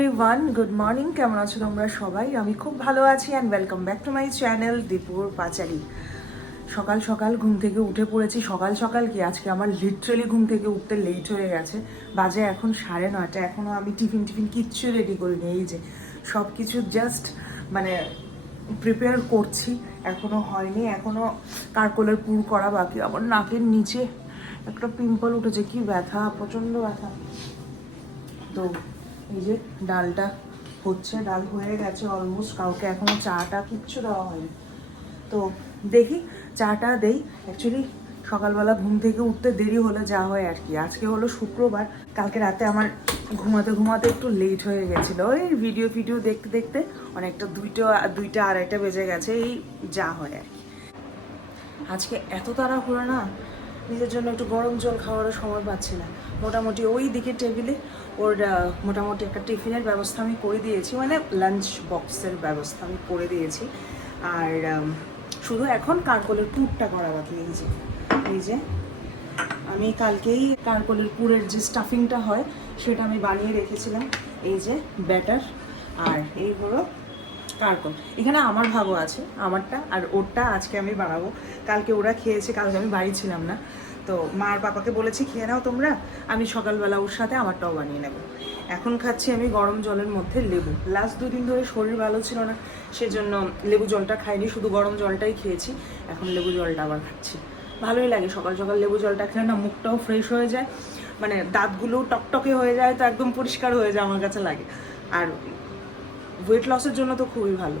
Everyone good morning কেমন আছো তোমরা সবাই? আমি খুব ভালো আছি and welcome back to my channel দীপুর পাচারি সকাল সকাল ঘুম থেকে উঠে পড়েছি। সকাল সকাল কি? আজকে আমার লিটারেলি ঘুম থেকে উঠতে লেট হয়ে গেছে। বাজে এখন সাড়ে নয়টা। এখনও আমি টিফিন টিফিন কিচ্ছু রেডি করিনি। এই যে সব কিছু জাস্ট মানে প্রিপেয়ার করছি। এখনও হয়নি। এখনও কারকলের পুর করা বাকি। আবার নাকের নিচে একটা পিম্পল উঠেছে। কি ব্যথা, প্রচণ্ড ব্যথা। তো এই যে ডালটা হচ্ছে, ডাল হয়ে গেছে অলমোস্ট কাউকে এখনও চাটা কিচ্ছু দেওয়া হয়নি। তো দেখি, চাটা দেই। অ্যাকচুয়ালি সকালবেলা ঘুম থেকে উঠতে দেরি হলে যা হয় আর কি। আজকে হলো শুক্রবার, কালকে রাতে আমার ঘুমাতে ঘুমাতে একটু লেট হয়ে গেছিল। ওই ভিডিও ফিডিও দেখতে দেখতে অনেকটা দুইটা দুইটা আড়াইটা বেজে গেছে, এই যা হয় আর কি। আজকে এত তাড়াহুড়ো না, নিজের জন্য একটু গরম জল খাওয়ারও সময় পাচ্ছি না। মোটামুটি ওই দিকে টেবিলে ওর মোটামুটি একটা টিফিনের ব্যবস্থা আমি করে দিয়েছি মানে লাঞ্চ বক্সের ব্যবস্থা আমি করে দিয়েছি। আর শুধু এখন কারকলের পুরটা করা বাকি এই যে এই যে, আমি কালকেই কারকলের পুরের যে স্টাফিংটা হয়, সেটা আমি বানিয়ে রেখেছিলাম, এই যে ব্যাটার আর এই হলো কারকল। এখানে আমার ভাগও আছে, আমারটা আর ওরটা আজকে আমি বানাবো। কালকে ওরা খেয়েছে, কালকে আমি বাড়ি ছিলাম না। তো মা আর পাপাকে বলেছি, খেয়ে নাও তোমরা, আমি সকালবেলা ওর সাথে আমারটাও বানিয়ে নেব। এখন খাচ্ছি আমি গরম জলের মধ্যে লেবু। লাস্ট দুদিন ধরে শরীর ভালো ছিল না, সেজন্য লেবু জলটা খাইনি, শুধু গরম জলটাই খেয়েছি, এখন লেবু জলটা আবার খাচ্ছি। ভালোই লাগে, সকাল সকাল লেবু জলটা খেলে না মুখটাও ফ্রেশ হয়ে যায় মানে দাঁতগুলোও টকটকে হয়ে যায়, তো একদম পরিষ্কার হয়ে যায়, আমার কাছে লাগে। আর ওয়েট লসের জন্য তো খুবই ভালো।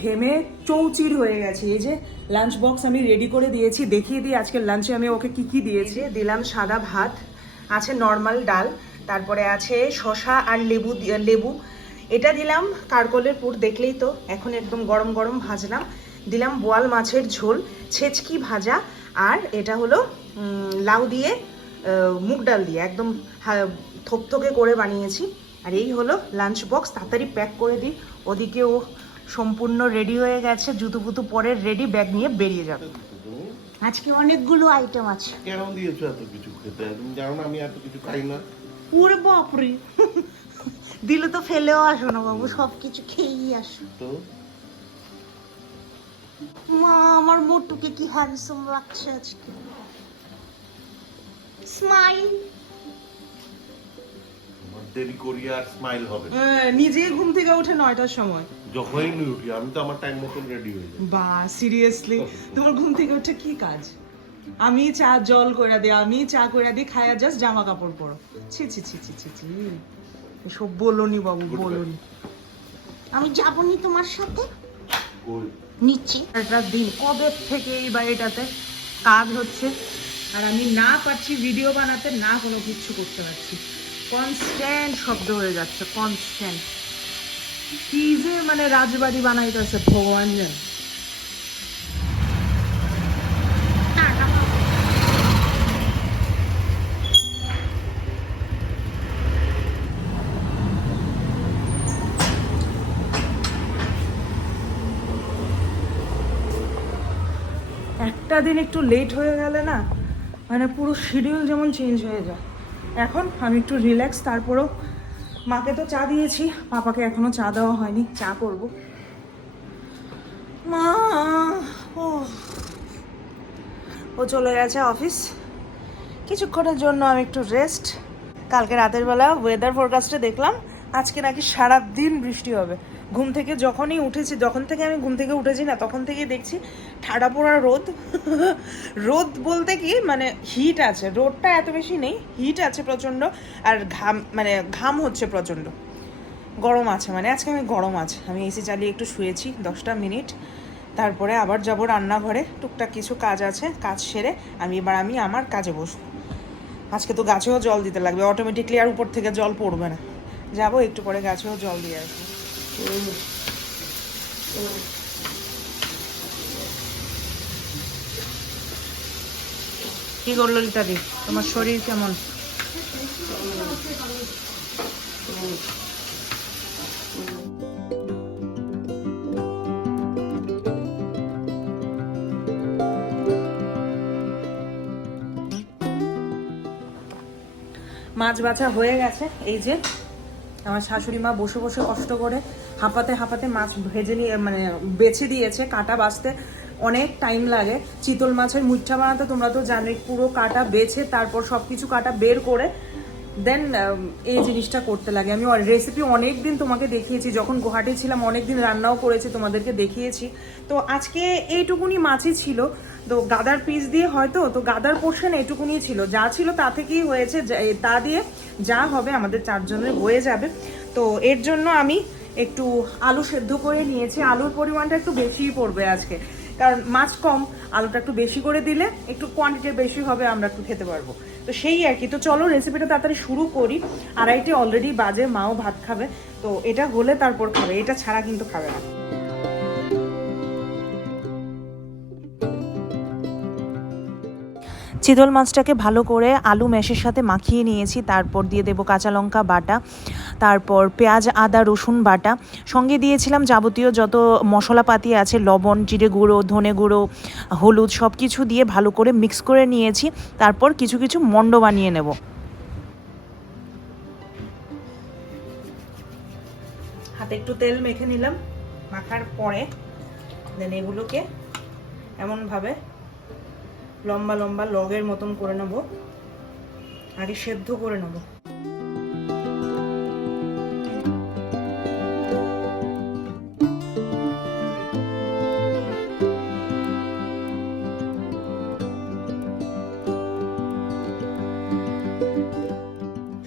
ঘেমে চৌচির হয়ে গেছে। এই যে লাঞ্চ বক্স আমি রেডি করে দিয়েছি দেখিয়ে দিই আজকে লাঞ্চে আমি ওকে কি কি দিয়েছি। দিলাম সাদা ভাত আছে নর্মাল ডাল তারপরে আছে শশা আর লেবু লেবু। এটা দিলাম কারকলের পুর দেখলেই তো এখন একদম গরম গরম ভাজলাম। দিলাম বোয়াল মাছের ঝোল ছেচকি ভাজা আর এটা হলো লাউ দিয়ে মুগ ডাল দিয়ে একদম থকথকে করে বানিয়েছি। আর এই হলো লাঞ্চ বক্স তাড়াতাড়ি প্যাক করে দিই। ওদিকে ও সম্পূর্ণ রেডি হয়ে গেছে জুতো পুতু পরে রেডি ব্যাগ নিয়ে বেরিয়ে যাবে। আজকে অনেকগুলো আইটেম আছে। কেন দিয়েছ এত কিছু খেতে? তুমি জানো না আমি এত কিছু খাই না। ওরে বাপরে। দিলে তো ফেলেও আসো না বাবু সব কিছু খেয়েই আসো। তো? মা আমার মোটুকে কি হ্যান্ডসাম লাগছে আজকে। স্মাইল দেরি করি আর স্মাইল হবে না। নিজেই ঘুম থেকে উঠে নয়টার সময়। যখনই আমি উঠি আমি তো আমার টাইম মতন রেডি হয়ে যাই। বা সিরিয়াসলি তোমার ঘুম থেকে উঠে কি কাজ? আমি চা জল করে দিই আমি চা করে দিই খায়া জাস্ট জামা কাপড় পরো। ছি ছি ছি ছি ছি ছি। এসব বলনি বাবু বলনি। আমি যাবনি তোমার সাথে? কই? নিচে একটা দিন কবে থেকে এই বাড়িটাতে? কাজ হচ্ছে। আর আমি না পারছি ভিডিও বানাতে না কোনো কিছু করতে পারছি। কনস্ট্যান্ট শব্দ হয়ে যাচ্ছে কনস্ট্যান্ট কি যে মানে রাজবাড়ি বানাইতেছে ভগবান জানে। একটা দিন একটু লেট হয়ে গেলে না মানে পুরো শিডিউল যেমন চেঞ্জ হয়ে যায়। এখন আমি একটু রিল্যাক্স তারপরেও মাকে তো চা দিয়েছি, পাপাকে এখনও চা দেওয়া হয়নি, চা করব। মা, ও। ও চলে গেছে অফিস। কিছুক্ষণের জন্য আমি একটু রেস্ট কালকে রাতের বেলা ওয়েদার ফোরকাস্টে দেখলাম, আজকে নাকি সারা দিন বৃষ্টি হবে। ঘুম থেকে যখনই উঠেছি, যখন থেকে আমি ঘুম থেকে উঠেছি না, তখন থেকেই দেখছি ঠাডা পোড়া রোদ। রোদ বলতে কি? মানে হিট আছে। রোদটা এত বেশি নেই হিট আছে প্রচণ্ড, আর ঘাম মানে ঘাম হচ্ছে প্রচণ্ড। গরম আছে মানে আজকে আমি গরম আছে। আমি এসি চালিয়ে একটু শুয়েছি, দশটা মিনিট। তারপরে আবার যাব রান্নাঘরে। টুকটাক কিছু কাজ আছে, কাজ সেরে আমি এবার আমি আমার কাজে বসবো। আজকে তো গাছেও জল দিতে লাগবে অটোমেটিকলি আর উপর থেকে জল পড়বে না। যাব একটু পরে গাছেও জল দিয়ে আসব। কি করল লিতাদি তোমার শরীর কেমন? মাছ বাছা হয়ে গেছে। এই যে, আমার শাশুড়ি মা বসে বসে কষ্ট করে হাঁপাতে হাঁপাতে মাছ ভেজে নিয়ে মানে বেছে দিয়েছে, কাটা বাছতে অনেক টাইম লাগে। চিতল মাছের মুঠা বানাতে তোমরা তো জানোই, পুরো কাটা বেছে তারপর সব কিছু কাটা বের করে দেন এই জিনিসটা করতে লাগে। আমি রেসিপি অনেক দিন তোমাকে দেখিয়েছি, যখন গুয়াহাটি ছিলাম অনেক দিন রান্নাও করেছি, তোমাদেরকে দেখিয়েছি। তো আজকে এইটুকুনি মাছই ছিল। তো গাদার পিস দিয়ে হয়তো, তো গাদার পোর্শন এইটুকুনি ছিল। যা ছিল তা থেকেই হয়েছে তা দিয়ে যা হবে আমাদের চারজনের হয়ে যাবে। তো এর জন্য আমি একটু আলু সেদ্ধ করে নিয়েছি। আলুর পরিমাণটা একটু বেশিই পড়বে আজকে। কারণ মাছ কম, আলুটা একটু বেশি করে দিলে একটু কোয়ান্টিটি বেশি হবে, আমরা একটু খেতে পারব। তো সেই আর কি। তো চলো রেসিপিটা তাড়াতাড়ি শুরু করি। আড়াইটে অলরেডি বাজে, মাও ভাত খাবে। তো এটা হলে তারপর খাবে। এটা ছাড়া কিন্তু খাবে না। চিতল মাছটাকে ভালো করে আলু ম্যাশের সাথে মাখিয়ে নিয়েছি। তারপর দিয়ে দেবো কাঁচা লঙ্কা বাটা, তারপর পেঁয়াজ, আদা, রসুন বাটা। সঙ্গে দিয়েছিলাম যাবতীয় যত মশলাপাতি আছে, লবণ, জিরে গুঁড়ো, ধনে গুঁড়ো, হলুদ সব কিছু দিয়ে ভালো করে মিক্স করে নিয়েছি। তারপর কিছু কিছু মণ্ড বানিয়ে নেব। হাতে একটু তেল মেখে নিলাম, মাখার পরে, দেন এগুলোকে এমনভাবে লম্বা লম্বা লগের মতন করে নেব। আগে সেদ্ধ করে নেব।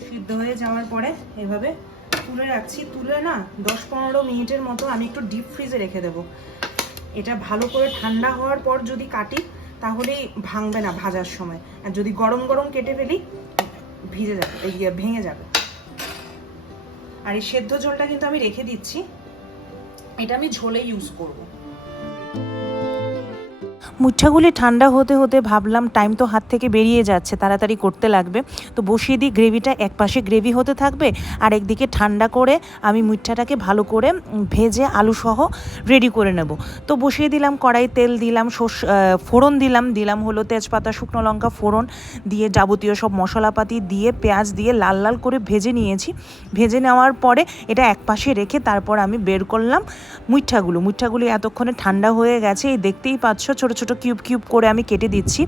সিদ্ধ হয়ে যাওয়ার পরে এভাবে তুলে রাখছি। তুলে না দশ পনেরো মিনিটের মতো আমি একটু ডিপ ফ্রিজে রেখে দেবো। এটা ভালো করে ঠান্ডা হওয়ার পর যদি কাটি তাহলেই ভাঙবে না ভাজার সময়। আর যদি গরম গরম কেটে ফেলি ভিজে যাবে ইয়ে, ভেঙে যাবে। আর এই সেদ্ধ ঝোলটা কিন্তু আমি রেখে দিচ্ছি। এটা আমি ঝোলে ইউজ করব। মুঠাগুলি ঠান্ডা হতে হতে ভাবলাম টাইম তো হাত থেকে বেরিয়ে যাচ্ছে তাড়াতাড়ি করতে লাগবে। তো বসিয়ে দিই গ্রেভিটা এক পাশে গ্রেভি হতে থাকবে আর একদিকে ঠান্ডা করে আমি মুঠাটাকে ভালো করে ভেজে আলু সহ রেডি করে নেব। তো বসিয়ে দিলাম কড়াই তেল দিলাম আহ, ফোড়ন দিলাম দিলাম হলো তেজপাতা শুকনো লঙ্কা ফোড়ন দিয়ে যাবতীয় সব মশলাপাতি দিয়ে পেঁয়াজ দিয়ে লাল লাল করে ভেজে নিয়েছি। ভেজে নেওয়ার পরে এটা এক পাশে রেখে তারপর আমি বের করলাম মুইঠাগুলো মুইঠাগুলি এতক্ষণে ঠান্ডা হয়ে গেছে এই দেখতেই পাচ্ছ ছোটো ছোট কিউব কিউব করে আমি কেটে দিচ্ছি।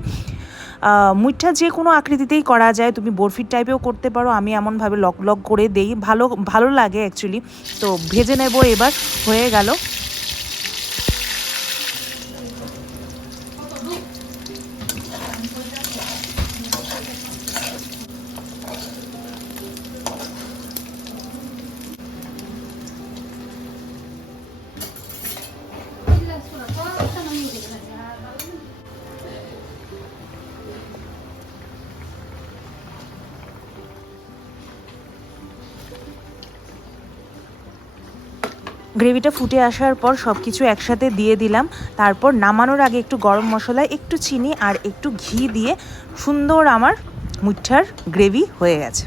মুইঠা যে কোনো আকৃতিতেই করা যায়, তুমি বরফির টাইপেও করতে পারো, আমি এমনভাবে লক লক করে দেই। ভালো ভালো লাগে অ্যাকচুয়ালি তো ভেজে নেব এবার, হয়ে গেল। গ্রেভিটা ফুটে আসার পর সব কিছু একসাথে দিয়ে দিলাম। তারপর নামানোর আগে একটু গরম মশলা একটু চিনি আর একটু ঘি দিয়ে সুন্দর আমার মুঠার গ্রেভি হয়ে গেছে।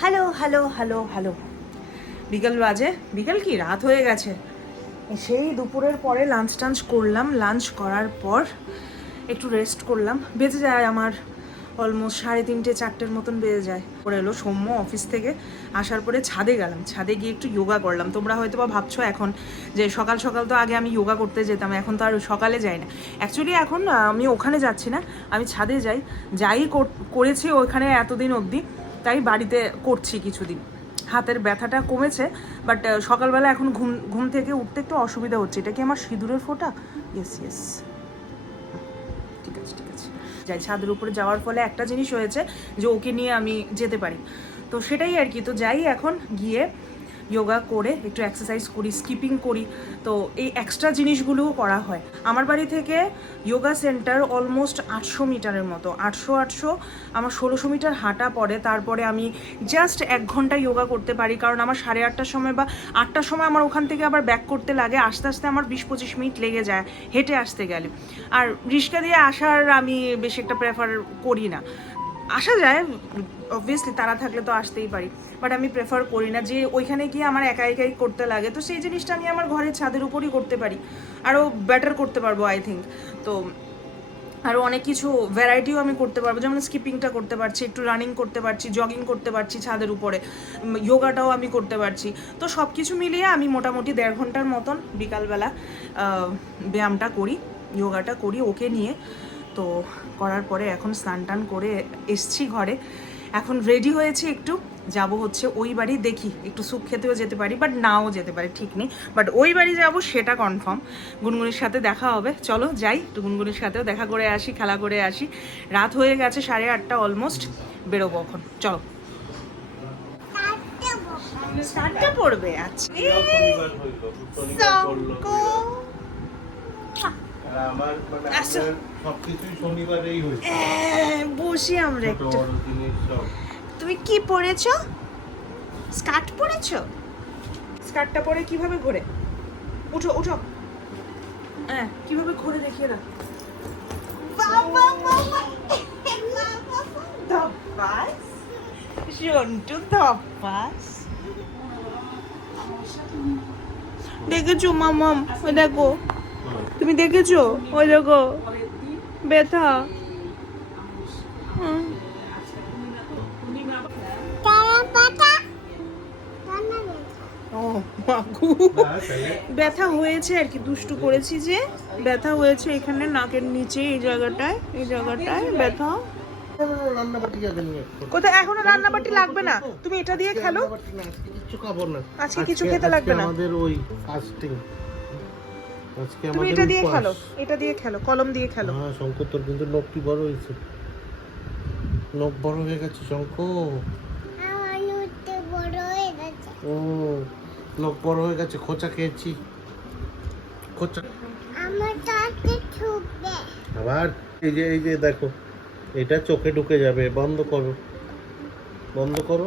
Hello hello hello hello. বিকেল বাজে। বিকেল কি? রাত হয়ে গেছে। সেই দুপুরের পরে লাঞ্চ টাঞ্চ করলাম। লাঞ্চ করার পর একটু রেস্ট করলাম। বেজে যায় আমার অলমোস্ট সাড়ে তিনটে, চারটের মতন বেজে যায়। পরে এলো সৌম্য অফিস থেকে, আসার পরে ছাদে গেলাম। ছাদে গিয়ে একটু যোগা করলাম। তোমরা হয়তো বা ভাবছ এখন যে সকাল সকাল তো আগে আমি যোগা করতে যেতাম, এখন তো আর সকালে যাই না। অ্যাকচুয়ালি এখন আমি ওখানে যাচ্ছি না, আমি ছাদে যাই। যাই কর- করেছি ওখানে এতদিন অবধি, তাই বাড়িতে করছি কিছুদিন। হাতের ব্যথাটা কমেছে বাট সকালবেলা এখন ঘুম ঘুম থেকে উঠতে একটু অসুবিধা হচ্ছে। এটা কি আমার সিঁদুরের ফোঁটা? ইয়েস ইয়েস যাই ছাদের উপরে যাওয়ার ফলে একটা জিনিস হয়েছে যে ওকে নিয়ে আমি যেতে পারি। তো সেটাই আর কি। তো যাই এখন গিয়ে যোগা করে, একটু এক্সারসাইজ করি স্কিপিং করি, তো এই এক্সট্রা জিনিসগুলোও করা হয়। আমার বাড়ি থেকে যোগা সেন্টার অলমোস্ট আটশো মিটারের মতো, আটশো আটশো, আমার ষোলোশো মিটার হাঁটা পড়ে, তারপরে আমি জাস্ট এক ঘণ্টা যোগা করতে পারি, কারণ আমার সাড়ে আটটার সময় বা আটটার সময় আমার ওখান থেকে আবার ব্যাক করতে লাগে, আস্তে আস্তে আমার বিশ পঁচিশ মিনিট লেগে যায়, হেঁটে আসতে গেলে। আর রিক্সা দিয়ে আসার আমি বেশি একটা প্রেফার করি না। আসা যায় অবভিয়াসলি তারা থাকলে তো আসতেই পারি বাট আমি প্রেফার করি না। যে ওইখানে গিয়ে আমার একা একাই করতে লাগে, তো সেই জিনিসটা আমি আমার ঘরের ছাদের উপরই করতে পারি। আরও বেটার করতে পারব আই থিঙ্ক তো আরও অনেক কিছু ভ্যারাইটিও আমি করতে পারব, যেমন স্কিপিংটা করতে পারছি, একটু রানিং করতে পারছি জগিং করতে পারছি ছাদের উপরে যোগাটাও আমি করতে পারছি। তো সব কিছু মিলিয়ে আমি মোটামুটি দেড় ঘণ্টার মতন বিকালবেলা ব্যায়ামটা করি যোগাটা করি, ওকে নিয়ে। তো করার পরে এখন স্নান টান করে এসছি ঘরে। এখন রেডি হয়েছি একটু। যাব হচ্ছে ওই বাড়ি দেখি। একটু স্যুপ খেতেও যেতে পারি বাট নাও যেতে পারি ঠিক নেই। বাট ওই বাড়ি যাব সেটা কনফার্ম গুনগুনির সাথে দেখা হবে। চলো যাই একটু গুনগুনির সাথেও দেখা করে আসি খেলা করে আসি। রাত হয়ে গেছে সাড়ে আটটা অলমোস্ট বেরোবো এখন। চলো। পড়বে। আচ্ছা শনিবার হইল, শনিবার পড়ল। আর আমার আচ্ছা। আপনার সবকিছুই শনিবারেই হয়েছে। বসি আমরা একটু। তুমি কি পরেছো স্কার্ট পরেছো স্কার্টটা পরে কীভাবে ঘোরে? উঠো উঠো। হ্যাঁ কীভাবে ঘোরে দেখিয়ে দাও। ধপ্পাস। সন্টু ধপ্পাস। দেখেছ মামাম? দেখো। তুমি দেখেছ? ওই দেখো ব্যথা? ব্যথা হয়েছে আর কি দুষ্টু করেছি যে। ব্যথা হয়েছে এখানে নাকের নিচে এই জায়গাটায় এই জায়গাটায়। ব্যথা। কোথায়? এখনও রান্নাবাটি লাগবে না। তুমি এটা দিয়ে খেলো। আজকে কিছু খেতে লাগবে না। আমাদের ওই ফাস্টিং আজকে তুমি এটা দিয়ে খেলো এটা দিয়ে খেলো কলম দিয়ে খেলো। হ্যাঁ শঙ্কর তোর কিন্তু বড় হয়েছে? নখ বড় হয়ে গেছে শঙ্কর। ও নখ বড় হয়ে গেছে খোঁচা খেয়েছি। খোঁচা। আবার এই যে এই যে দেখো এটা চোখে ঢুকে যাবে বন্ধ করো। বন্ধ করো।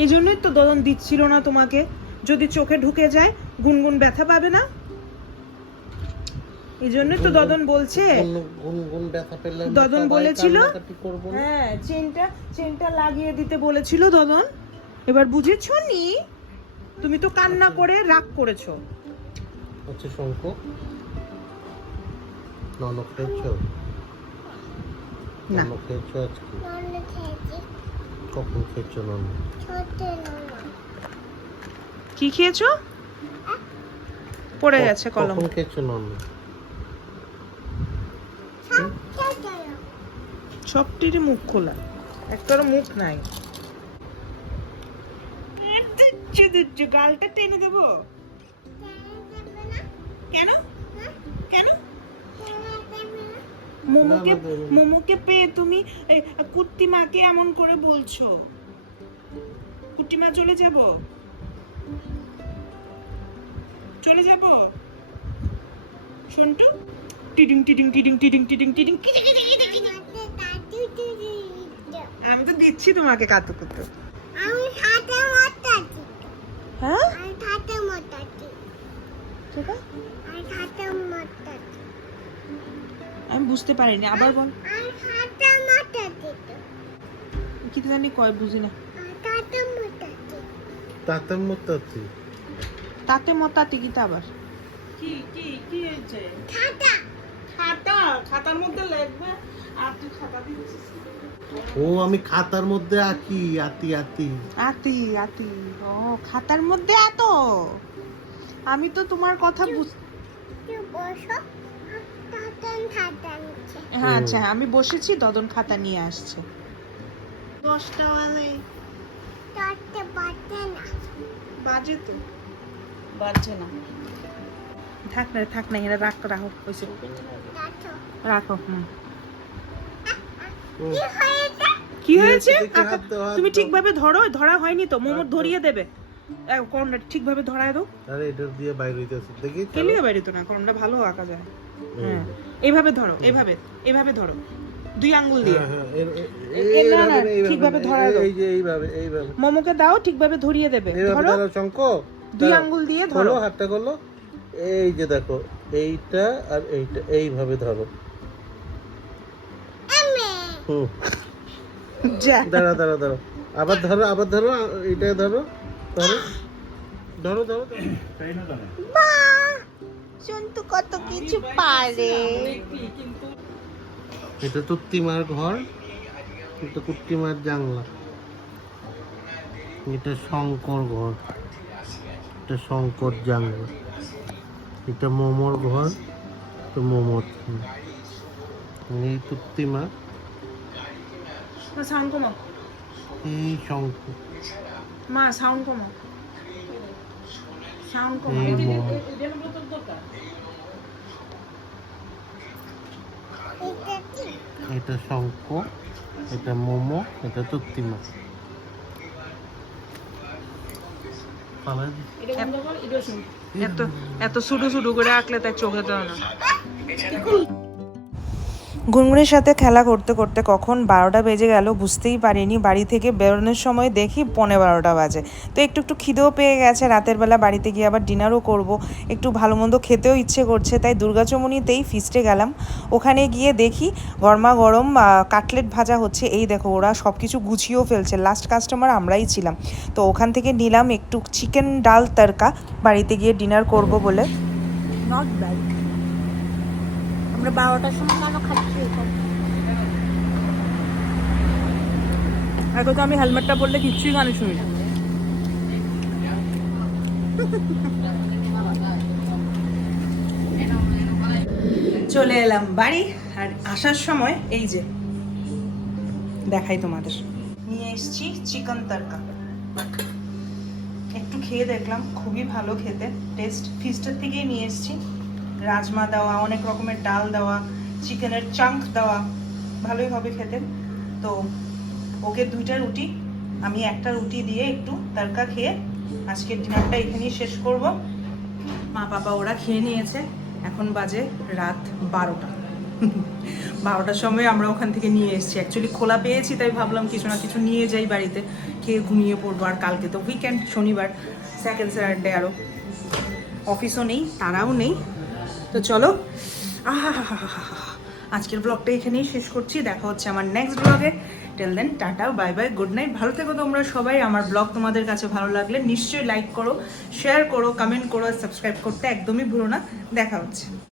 এই জন্যই তো দদন দিচ্ছিল না তোমাকে। যদি চোখে ঢুকে যায় গুনগুন ব্যথা পাবে না? এই জন্যই তো দদন বলছে দদন বলেছিল? হ্যাঁ চেনটা চেনটা লাগিয়ে দিতে বলেছিল দদন। এবার বুঝেছ নি তুমি তো কান্না করে রাগ করেছ। আচ্ছা শঙ্খ। নন খেয়েছো? না। নন খেয়েছো আজকে? কখন খেয়েছো নন কি খেয়েছো? পড়ে গেছে কলম। কখন খেয়েছো নন সবটিরই মুখ খোলা একটারও মুখ নাই গালটা টেনে দেবো কেন কেন মোমোকে। মোমোকে পেয়ে তুমি এই কুত্তি মাকে এমন করে বলছো কুত্তি মা চলে যাব চলে যাব সন্টু টিডিং টিডিং টিডিং টিডিং টিডিং টিডিং। আমি তো দিচ্ছি তোমাকে কাতু কুতু। হ্যাঁ? সেটা আমি বুঝতে পারিনি আবার বল। কি জানি কয় বুঝি না। তাতার মতো আছি তাতে মতাতে গীতা আবার? কি কি কি হয়েছে? খাতা খাতা খাতার মধ্যে লিখবে আর তুই খাতা দিচ্ছিস ও আমি খাতার মধ্যে আঁকি আতি আতি। আতি আতি। ও খাতার মধ্যে এত আমি তো তোমার কথা বুঝ হ্যাঁ আচ্ছা আমি বসেছি দদন খাতা নিয়ে আসছে। দশটা বাজে। বাজে তো। বাজছে না। থাক না থাক না এরা রাখ রাখো। রাখো হুম। কি হয়েছে? তুমি ঠিকভাবে ধরো ধরা হয়নি তো মোমো। ধরিয়ে দেবে। করমটা ঠিকভাবে ধরায় দাও। আরে এটা দিয়ে বাইরে হইতেছে। দেখি কেলিয়ে বাইরে তো না? করমটা ভালো আঁকা যায়। হ্যাঁ। এইভাবে ধরো এইভাবে এইভাবে ধরো। দুই আঙ্গুল দিয়ে। হ্যাঁ, হ্যাঁ, না, না, ঠিকভাবে ধরা এই- দাও। এই যে এইভাবে এইভাবে। মোমোকে দাও ঠিকভাবে ধরিয়ে দেবে। ধরো। ধরো শঙ্খ দুই। আঙ্গুল দিয়ে ধরো। হাতটা খোলো। এই যে দেখো এইটা আর এইটা এইভাবে ধরো। হুম। দাঁড়া দাঁড়া দাঁড়া আবার ধরো আবার ধরো এইটা ধরো ধরো। ধরো ধরো। জন্তু কত কিছু পারে। এটা তুত্তিমার ঘর এটা কুট্টিমার জানলা। এটা শঙ্কর ঘর এটা শঙ্কর জানলা। এটা মোমোর ঘর এটা মোমোর। এই তুত্তিমা সাউন্ড কমাও এই শঙ্কর মা সাউন্ড কমাও সাউন্ড এই কমাও মোমো এটা শঙ্খ এটা মোমো এটা তুত্তিমা পালা দিছি। এত এত শুধু শুধু করে আঁকলে তার চোখে দেওয়া না গুনগুনের সাথে খেলা করতে করতে কখন বারোটা বেজে গেল বুঝতেই পারিনি। বাড়ি থেকে বেরোনোর সময় দেখি পনেরো বারোটা বাজে। তো একটু একটু খিদেও পেয়ে গেছে। রাতের বেলা বাড়িতে গিয়ে আবার ডিনারও করব। একটু ভালো মন্দ খেতেও ইচ্ছে করছে, তাই দুর্গাচমনিতেই ফিস্টে গেলাম। ওখানে গিয়ে দেখি গরমা গরম কাটলেট ভাজা হচ্ছে। এই দেখো, ওরা সব কিছু গুছিয়েও ফেলছে। লাস্ট কাস্টমার আমরাই ছিলাম। তো ওখান থেকে নিলাম একটু চিকেন ডাল তরকা বাড়িতে গিয়ে ডিনার করব বলে। নট ব্যাড আমরা বারোটার সময় কেন খাচ্ছি এখন তো আমি হেলমেটটা পরলে কিচ্ছুই গানে শুনি না। চলে এলাম বাড়ি, আর আসার সময় এই যে, দেখাই তোমাদের। নিয়ে এসেছি চিকেন তরকা। একটু খেয়ে দেখলাম, খুবই ভালো খেতে। টেস্ট ফিস্টের থেকেই নিয়ে এসেছি। রাজমা দেওয়া, অনেক রকমের ডাল দেওয়া, চিকেনের চাঙ্ক দেওয়া, ভালোই হবে খেতে। তো ওকে দুইটা রুটি, আমি একটা রুটি দিয়ে একটু তরকা খেয়ে আজকের ডিনারটা এখানেই শেষ করব। মা বাবা ওরা খেয়ে নিয়েছে, এখন বাজে রাত বারোটা। বারোটার সময় আমরা ওখান থেকে নিয়ে এসেছি। অ্যাকচুয়ালি খোলা পেয়েছি, তাই ভাবলাম কিছু না কিছু নিয়ে যাই বাড়িতে। খেয়ে ঘুমিয়ে পড়ব, আর কালকে তো উইকেন্ড শনিবার সেকেন্ড স্যাটারডে আরও অফিসও নেই, তারাও নেই। তো চলো। আজকের ব্লগটা এখানেই শেষ করছি। দেখা হচ্ছে আমার নেক্সট ব্লগে till then tata bye bye good night ভালো থেকো তোমরা সবাই। আমার ব্লগ তোমাদের কাছে ভালো লাগলে নিশ্চয়ই লাইক করো শেয়ার করো কমেন্ট করো সাবস্ক্রাইব করতে একদমই ভুলো না। দেখা হচ্ছে।